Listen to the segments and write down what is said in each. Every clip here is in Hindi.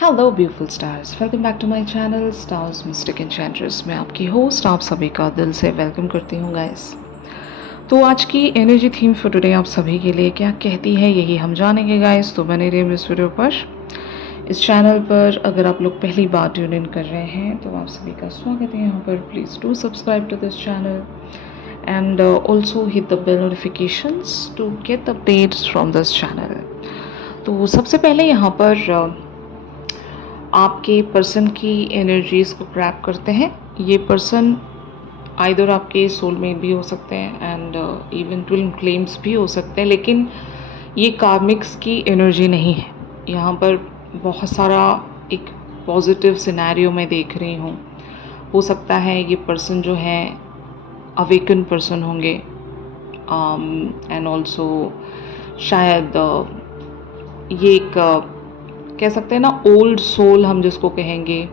Hello beautiful stars, welcome back to my channel stars mystic enchantress. मैं आपकी होस्ट आप सभी का दिल से वेलकम करती हूँ गाइस। तो आज की एनर्जी थीम फॉर टुडे आप सभी के लिए क्या कहती है यही हम जानेंगे गाइस। तो बने रहिए इस वीडियो पर। इस चैनल पर अगर आप लोग पहली बार ट्यून इन कर रहे हैं तो आप सभी का स्वागत है यहाँ पर। Please do subscribe to this channel and also hit the bell notifications to get updates from this channel. तो सबसे पहले यहाँ पर आपके पर्सन की एनर्जीज़ को ग्रैब करते हैं। ये पर्सन आइदर आपके सोलमेट भी हो सकते हैं एंड इवन ट्विन फ्लेम्स भी हो सकते हैं, लेकिन ये कार्मिक्स की एनर्जी नहीं है। यहाँ पर बहुत सारा एक पॉजिटिव सिनेरियो मैं देख रही हूँ। हो सकता है ये पर्सन जो है अवेकन पर्सन होंगे एंड ऑल्सो शायद ये एक कह सकते हैं ना ओल्ड सोल हम जिसको कहेंगे,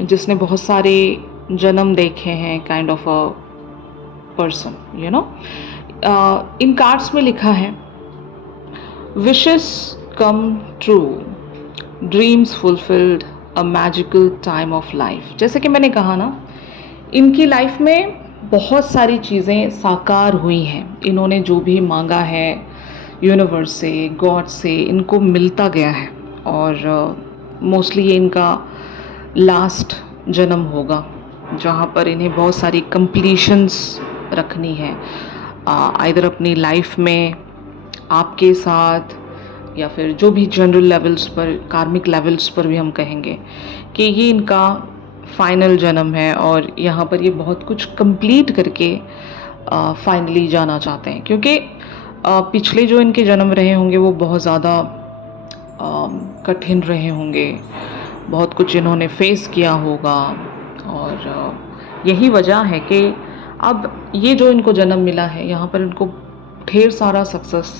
जिसने बहुत सारे जन्म देखे हैं, kind of a person you know. In cards में लिखा है wishes come true, dreams fulfilled, a magical time of life. जैसे कि मैंने कहा ना, इनकी लाइफ में बहुत सारी चीज़ें साकार हुई हैं। इन्होंने जो भी मांगा है यूनिवर्स से, गॉड से, इनको मिलता गया है और मोस्टली ये इनका लास्ट जन्म होगा जहाँ पर इन्हें बहुत सारी कंप्लीशंस रखनी है, आइदर अपनी लाइफ में आपके साथ या फिर जो भी जनरल लेवल्स पर, कार्मिक लेवल्स पर भी हम कहेंगे कि ये इनका फाइनल जन्म है और यहाँ पर ये बहुत कुछ कंप्लीट करके फाइनली जाना चाहते हैं। क्योंकि पिछले जो इनके जन्म रहे होंगे वो बहुत ज़्यादा कठिन रहे होंगे, बहुत कुछ इन्होंने फेस किया होगा और यही वजह है कि अब ये जो इनको जन्म मिला है यहाँ पर इनको ढेर सारा सक्सेस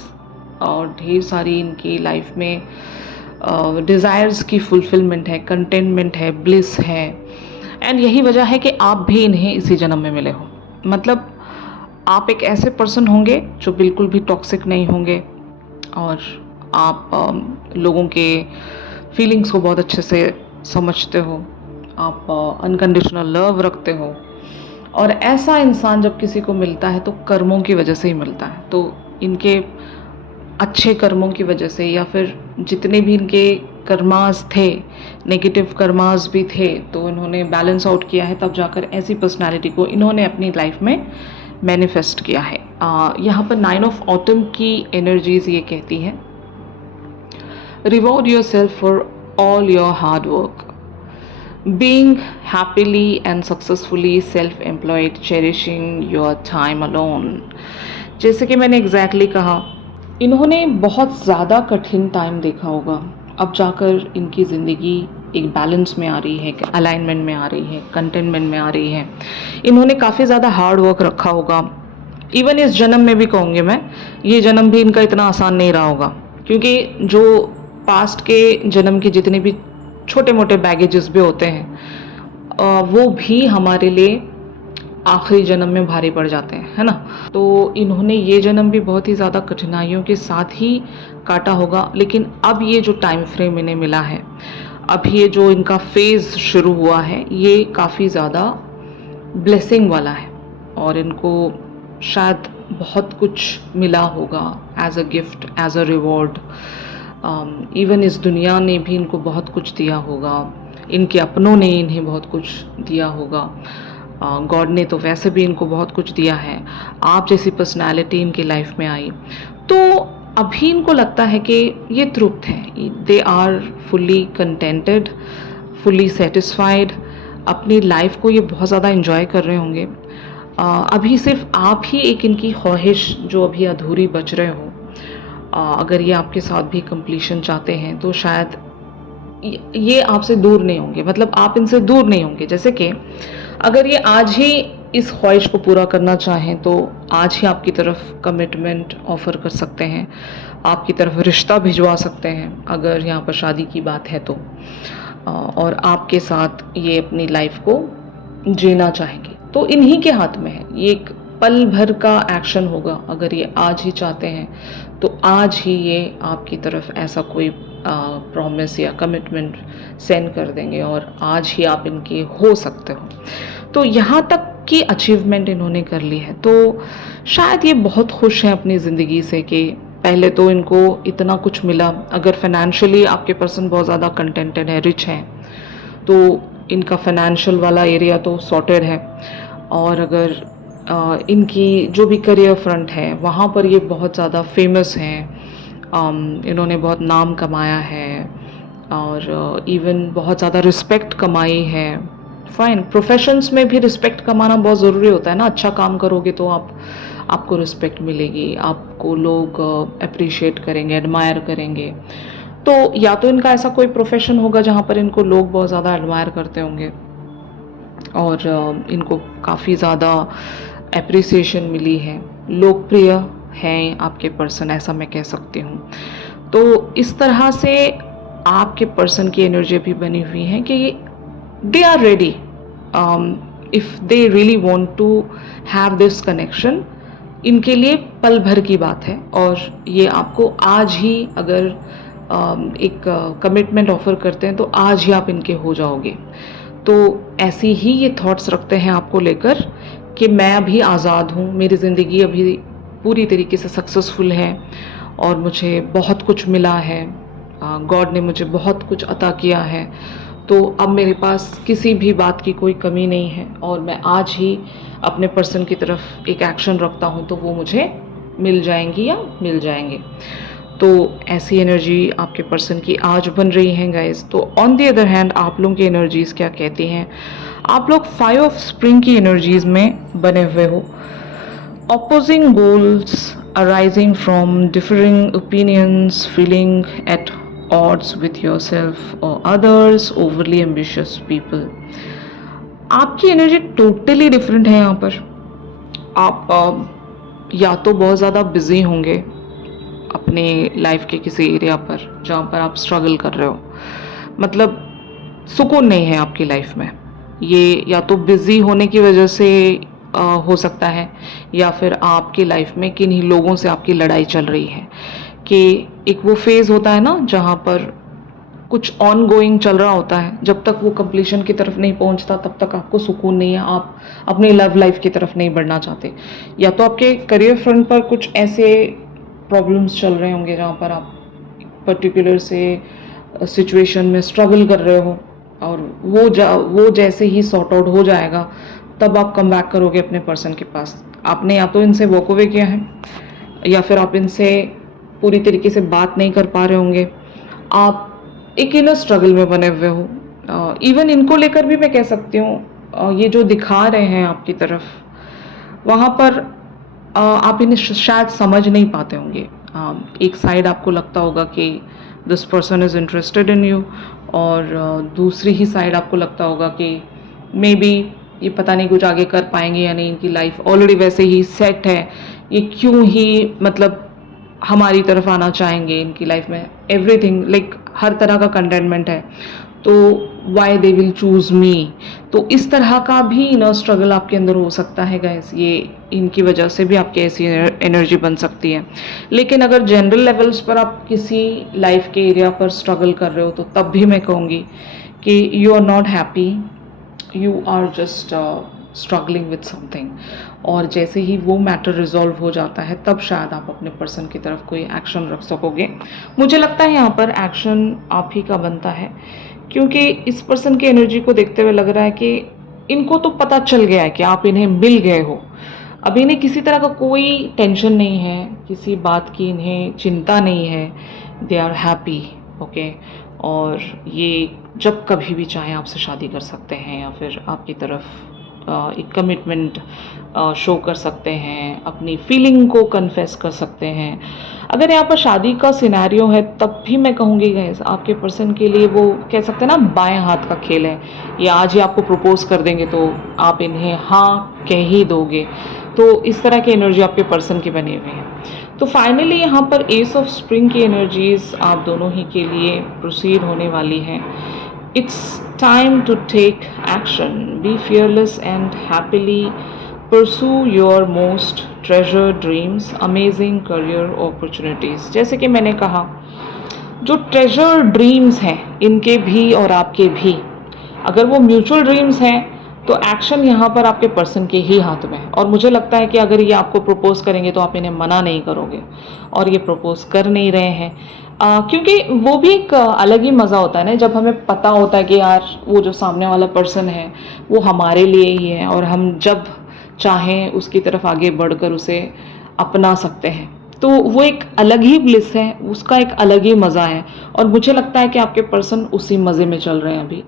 और ढेर सारी इनकी लाइफ में डिज़ायर्स की फुलफिलमेंट है, कंटेनमेंट है, ब्लिस है। एंड यही वजह है कि आप भी इन्हें इसी जन्म में मिले हो। मतलब आप एक ऐसे पर्सन होंगे जो बिल्कुल भी टॉक्सिक नहीं होंगे और आप लोगों के फीलिंग्स को बहुत अच्छे से समझते हो, आप अनकंडीशनल लव रखते हो। और ऐसा इंसान जब किसी को मिलता है तो कर्मों की वजह से ही मिलता है। तो इनके अच्छे कर्मों की वजह से या फिर जितने भी इनके कर्मास थे, नेगेटिव कर्मास भी थे, तो इन्होंने बैलेंस आउट किया है, तब जाकर ऐसी पर्सनालिटी को इन्होंने अपनी लाइफ में मैनिफेस्ट किया है। यहाँ पर 9 ऑफ ऑटम की एनर्जीज ये कहती है reward your self for all your hard work, being happily and successfully self employed, cherishing your time alone. जैसे कि मैंने एग्जैक्टली कहा, इन्होंने बहुत ज़्यादा कठिन टाइम देखा होगा, अब जाकर इनकी ज़िंदगी एक बैलेंस में आ रही है, अलाइनमेंट में आ रही है, कंटेनमेंट में आ रही है। इन्होंने काफ़ी ज़्यादा हार्ड वर्क रखा होगा। इवन इस जन्म में भी कहूँगी मैं, ये जन्म भी इनका इतना आसान नहीं रहा होगा, क्योंकि जो पास्ट के जन्म के जितने भी छोटे मोटे बैगेजेस भी होते हैं वो भी हमारे लिए आखिरी जन्म में भारी पड़ जाते हैं, है ना। तो इन्होंने ये जन्म भी बहुत ही ज़्यादा कठिनाइयों के साथ ही काटा होगा, लेकिन अब ये जो टाइम फ्रेम इन्हें मिला है, अब ये जो इनका फेज़ शुरू हुआ है, ये काफ़ी ज़्यादा ब्लेसिंग वाला है और इनको शायद बहुत कुछ मिला होगा as a gift, as a reward. Even इस दुनिया ने भी इनको बहुत कुछ दिया होगा, इनके अपनों ने इन्हें बहुत कुछ दिया होगा, गॉड ने तो वैसे भी इनको बहुत कुछ दिया है। आप जैसी पर्सनालिटी इनकी लाइफ में आई तो अभी इनको लगता है कि ये तृप्त है, they are fully contented, fully satisfied. अपनी लाइफ को ये बहुत ज़्यादा इन्जॉय कर रहे होंगे। अभी सिर्फ आप ही एक इनकी ख्वाहिश जो अभी अधूरी बच रहे हो, अगर ये आपके साथ भी कंप्लीशन चाहते हैं तो शायद ये आपसे दूर नहीं होंगे, मतलब आप इनसे दूर नहीं होंगे। जैसे कि अगर ये आज ही इस ख्वाहिश को पूरा करना चाहें तो आज ही आपकी तरफ कमिटमेंट ऑफ़र कर सकते हैं, आपकी तरफ रिश्ता भिजवा सकते हैं अगर यहाँ पर शादी की बात है तो, और आपके साथ ये अपनी लाइफ को जीना चाहेंगे। तो इन्हीं के हाथ में है, ये एक पल भर का एक्शन होगा। अगर ये आज ही चाहते हैं तो आज ही ये आपकी तरफ ऐसा कोई प्रॉमिस या कमिटमेंट सेंड कर देंगे और आज ही आप इनके हो सकते हो। तो यहाँ तक की अचीवमेंट इन्होंने कर ली है, तो शायद ये बहुत खुश हैं अपनी ज़िंदगी से कि पहले तो इनको इतना कुछ मिला। अगर फाइनेंशियली आपके पर्सन बहुत ज़्यादा कंटेंटेड है, रिच हैं, तो इनका फाइनेंशियल वाला एरिया तो सॉर्टेड है। और अगर इनकी जो भी करियर फ्रंट है वहाँ पर ये बहुत ज़्यादा फेमस हैं। इन्होंने बहुत नाम कमाया है और इवन बहुत ज़्यादा रिस्पेक्ट कमाई है। फाइन, प्रोफेशंस में भी रिस्पेक्ट कमाना बहुत ज़रूरी होता है ना। अच्छा काम करोगे तो आपको रिस्पेक्ट मिलेगी, आपको लोग अप्रिशिएट करेंगे, एडमायर करेंगे। तो या तो इनका ऐसा कोई प्रोफेशन होगा जहाँ पर इनको लोग बहुत ज़्यादा एडमायर करते होंगे और इनको काफ़ी ज़्यादा एप्रिसिएशन मिली है, लोकप्रिय हैं आपके पर्सन, ऐसा मैं कह सकती हूँ। तो इस तरह से आपके पर्सन की एनर्जी भी बनी हुई है कि they are ready if they really want to have this connection। इनके लिए पल भर की बात है और ये आपको आज ही अगर एक कमिटमेंट ऑफर करते हैं तो आज ही आप इनके हो जाओगे। तो ऐसी ही ये थॉट्स रखते हैं आपको लेकर कि मैं अभी आज़ाद हूँ, मेरी ज़िंदगी अभी पूरी तरीके से सक्सेसफुल है और मुझे बहुत कुछ मिला है, गॉड ने मुझे बहुत कुछ अता किया है, तो अब मेरे पास किसी भी बात की कोई कमी नहीं है और मैं आज ही अपने पर्सन की तरफ एक एक्शन रखता हूँ तो वो मुझे मिल जाएंगी या मिल जाएंगे। तो ऐसी एनर्जी आपके पर्सन की आज बन रही है गाइस। तो ऑन द अदर हैंड आप लोगों की एनर्जीज़ क्या कहती हैं? आप लोग 5 ऑफ स्प्रिंग की एनर्जीज़ में बने हुए हो। opposing goals arising from differing opinions, feeling at odds with yourself or others, overly ambitious people। आपकी एनर्जी टोटली डिफरेंट है यहाँ पर। आप या तो बहुत ज़्यादा बिजी होंगे अपने लाइफ के किसी एरिया पर जहाँ पर आप स्ट्रगल कर रहे हो, मतलब सुकून नहीं है आपकी लाइफ में। ये या तो बिजी होने की वजह से हो सकता है या फिर आपकी लाइफ में किन्हीं लोगों से आपकी लड़ाई चल रही है कि एक वो फेज़ होता है ना जहाँ पर कुछ ऑन गोइंग चल रहा होता है, जब तक वो कंप्लीशन की तरफ नहीं पहुँचता तब तक आपको सुकून नहीं है, आप अपनी लव लाइफ की तरफ नहीं बढ़ना चाहते। या तो आपके करियर फ्रंट पर कुछ ऐसे प्रॉब्लम्स चल रहे होंगे जहाँ पर आप पर्टिकुलर से सिचुएशन में स्ट्रगल कर रहे हो और वो जैसे ही सॉर्ट आउट हो जाएगा तब आप कम बैक करोगे अपने पर्सन के पास। आपने या तो इनसे वॉक अवे किया है या फिर आप इनसे पूरी तरीके से बात नहीं कर पा रहे होंगे, आप एक इनर स्ट्रगल में बने हुए हो। इवन इनको लेकर भी मैं कह सकती हूँ ये जो दिखा रहे हैं आपकी तरफ वहाँ पर आप इन्हें शायद समझ नहीं पाते होंगे। एक साइड आपको लगता होगा कि this person is interested in you और दूसरी ही साइड आपको लगता होगा कि मे बी ये पता नहीं कुछ आगे कर पाएंगे या नहीं, इनकी लाइफ ऑलरेडी वैसे ही सेट है, ये क्यों ही मतलब हमारी तरफ आना चाहेंगे, इनकी लाइफ में एवरीथिंग लाइक हर तरह का कंटेनमेंट है, तो वाई दे विल चूज़ मी। तो इस तरह का भी इनर स्ट्रगल आपके अंदर हो सकता है गाइस, ये इनकी वजह से भी आपकी ऐसी एनर्जी बन सकती है। लेकिन अगर जनरल लेवल्स पर आप किसी लाइफ के एरिया पर स्ट्रगल कर रहे हो तो तब भी मैं कहूँगी कि you are not happy, you are just struggling with something. और जैसे ही वो मैटर रिजॉल्व हो जाता है तब शायद आप अपने पर्सन की तरफ कोई एक्शन रख सकोगे। मुझे लगता है यहाँ पर एक्शन आप ही का बनता है क्योंकि इस पर्सन की एनर्जी को देखते हुए लग रहा है कि इनको तो पता चल गया है कि आप इन्हें मिल गए हो। अब इन्हें किसी तरह का कोई टेंशन नहीं है, किसी बात की इन्हें चिंता नहीं है, दे आर हैप्पी, ओके। और ये जब कभी भी चाहे आपसे शादी कर सकते हैं या फिर आपकी तरफ एक कमिटमेंट शो कर सकते हैं, अपनी फीलिंग को कन्फेस कर सकते हैं। अगर यहाँ पर शादी का सिनेरियो है तब भी मैं कहूँगी गाइस आपके पर्सन के लिए वो कह सकते हैं ना बाएं हाथ का खेल है। ये आज ही आपको प्रपोज कर देंगे तो आप इन्हें हाँ कह ही दोगे। तो इस तरह की एनर्जी आपके पर्सन की बनी हुई है। तो फाइनली यहाँ पर एस ऑफ स्प्रिंग की एनर्जीज आप दोनों ही के लिए प्रोसीड होने वाली हैं। It's time to take action. Be fearless and happily pursue your most treasured dreams, amazing career opportunities। जैसे कि मैंने कहा, जो ट्रेजर ड्रीम्स हैं इनके भी और आपके भी, अगर वो म्यूचुअल ड्रीम्स हैं तो एक्शन यहाँ पर आपके पर्सन के ही हाथ में है। और मुझे लगता है कि अगर ये आपको प्रपोज करेंगे तो आप इन्हें मना नहीं करोगे, और ये प्रपोज कर नहीं रहे हैं क्योंकि वो भी एक अलग ही मज़ा होता है ना, जब हमें पता होता है कि यार वो जो सामने वाला पर्सन है वो हमारे लिए ही है, और हम जब चाहें उसकी तरफ आगे बढ़कर उसे अपना सकते हैं। तो वो एक अलग ही ब्लिस है, उसका एक अलग ही मज़ा है। और मुझे लगता है कि आपके पर्सन उसी मज़े में चल रहे हैं अभी।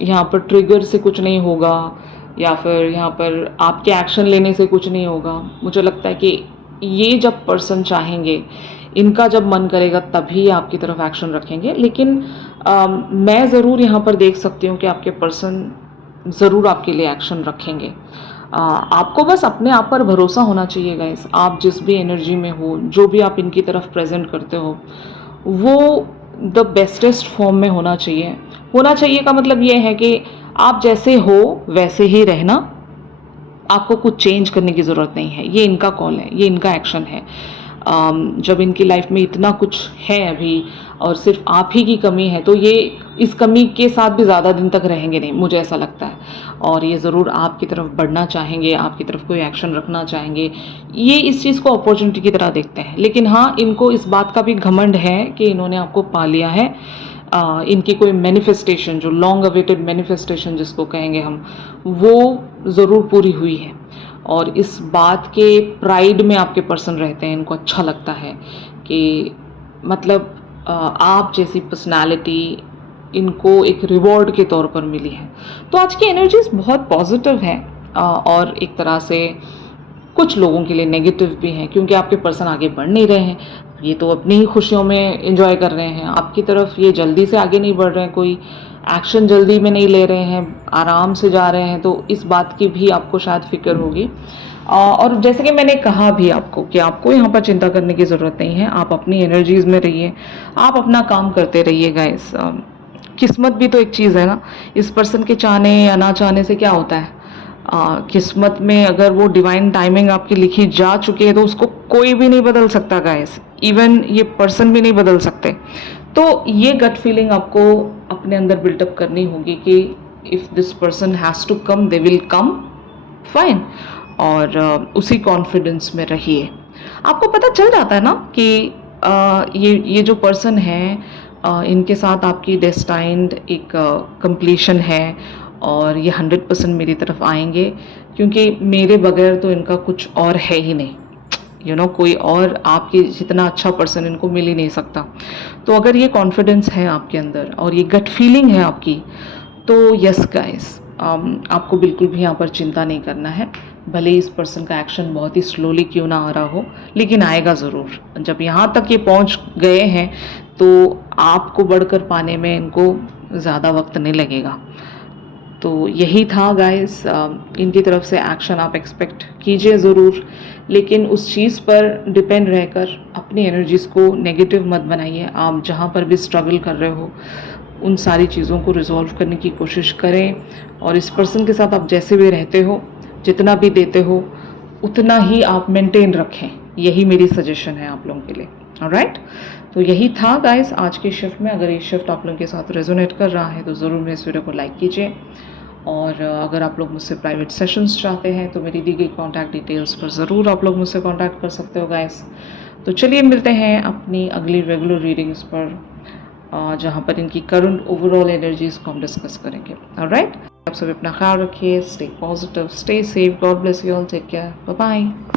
यहाँ पर ट्रिगर से कुछ नहीं होगा, या फिर यहाँ पर आपके एक्शन लेने से कुछ नहीं होगा। मुझे लगता है कि ये जब पर्सन चाहेंगे, इनका जब मन करेगा तभी आपकी तरफ एक्शन रखेंगे। लेकिन मैं ज़रूर यहाँ पर देख सकती हूँ कि आपके पर्सन ज़रूर आपके लिए एक्शन रखेंगे। आपको बस अपने आप पर भरोसा होना चाहिए गाइस। आप जिस भी एनर्जी में हो, जो भी आप इनकी तरफ प्रेजेंट करते हो, वो द बेस्टेस्ट फॉर्म में होना चाहिए। होना चाहिए का मतलब ये है कि आप जैसे हो वैसे ही रहना, आपको कुछ चेंज करने की ज़रूरत नहीं है। ये इनका कॉल है, ये इनका एक्शन है। जब इनकी लाइफ में इतना कुछ है अभी और सिर्फ आप ही की कमी है, तो ये इस कमी के साथ भी ज़्यादा दिन तक रहेंगे नहीं, मुझे ऐसा लगता है। और ये ज़रूर आपकी तरफ बढ़ना चाहेंगे, आपकी तरफ कोई एक्शन रखना चाहेंगे। ये इस चीज़ को अपॉर्चुनिटी की तरह देखते हैं। लेकिन हाँ, इनको इस बात का भी घमंड है कि इन्होंने आपको पा लिया है। इनकी कोई मैनिफेस्टेशन, जो लॉन्ग अवेटेड मैनिफेस्टेशन जिसको कहेंगे हम, वो ज़रूर पूरी हुई है। और इस बात के प्राइड में आपके पर्सन रहते हैं। इनको अच्छा लगता है कि मतलब आप जैसी पर्सनालिटी इनको एक रिवॉर्ड के तौर पर मिली है। तो आज की एनर्जीज बहुत पॉजिटिव है, और एक तरह से कुछ लोगों के लिए नेगेटिव भी हैं, क्योंकि आपके पर्सन आगे बढ़ नहीं रहे हैं। ये तो अपनी ही खुशियों में एंजॉय कर रहे हैं, आपकी तरफ ये जल्दी से आगे नहीं बढ़ रहे हैं, कोई एक्शन जल्दी में नहीं ले रहे हैं, आराम से जा रहे हैं। तो इस बात की भी आपको शायद फिक्र होगी। और जैसे कि मैंने कहा भी आपको कि आपको यहाँ पर चिंता करने की ज़रूरत नहीं है। आप अपनी एनर्जीज़ में रहिए, आप अपना काम करते रहिए गाइस। किस्मत भी तो एक चीज़ है ना, इस पर्सन के चाहने या ना चाहने से क्या होता है। किस्मत में अगर वो डिवाइन टाइमिंग आपकी लिखी जा चुकी है तो उसको कोई भी नहीं बदल सकता गाइस, इवन ये पर्सन भी नहीं बदल सकते। तो ये गट फीलिंग आपको अपने अंदर बिल्टअप करनी होगी कि if this person has to come they will come, fine. और उसी कॉन्फिडेंस में रहिए। आपको पता चल जाता है ना कि ये जो पर्सन है, इनके साथ आपकी डेस्टाइंड एक कंप्लीशन है, और ये 100% मेरी तरफ आएंगे, क्योंकि मेरे बगैर तो इनका कुछ और है ही नहीं। कोई और आपके जितना अच्छा पर्सन इनको मिल ही नहीं सकता। तो अगर ये कॉन्फिडेंस है आपके अंदर और ये गट फीलिंग है आपकी, तो यस गाइस, आपको बिल्कुल भी यहाँ पर चिंता नहीं करना है। भले इस पर्सन का एक्शन बहुत ही स्लोली क्यों ना आ रहा हो, लेकिन आएगा ज़रूर। जब यहाँ तक ये पहुँच गए हैं तो आपको बढ़कर पाने में इनको ज़्यादा वक्त नहीं लगेगा। तो यही था गाइस, इनकी तरफ से एक्शन आप एक्सपेक्ट कीजिए ज़रूर, लेकिन उस चीज़ पर डिपेंड रहकर अपनी एनर्जीज़ को नेगेटिव मत बनाइए। आप जहाँ पर भी स्ट्रगल कर रहे हो, उन सारी चीज़ों को रिजॉल्व करने की कोशिश करें। और इस पर्सन के साथ आप जैसे भी रहते हो, जितना भी देते हो, उतना ही आप मेंटेन रखें। यही मेरी सजेशन है आप लोगों के लिए। ऑलराइट, तो यही था गाइस आज की शिफ्ट में। अगर ये शिफ्ट आप लोगों के साथ रेजोनेट कर रहा है तो ज़रूर मेरे इस वीडियो को लाइक कीजिए। और अगर आप लोग मुझसे प्राइवेट सेशंस चाहते हैं तो मेरी दी गई कॉन्टैक्ट डिटेल्स पर ज़रूर आप लोग मुझसे कॉन्टैक्ट कर सकते हो गाइस। तो चलिए मिलते हैं अपनी अगली रेगुलर रीडिंग्स पर, जहाँ पर इनकी करंट ओवरऑल एनर्जीज को हम डिस्कस करेंगे। ऑलराइट, आप सब अपना ख्याल रखिए, stay positive, stay safe, God bless you all, take care, bye bye.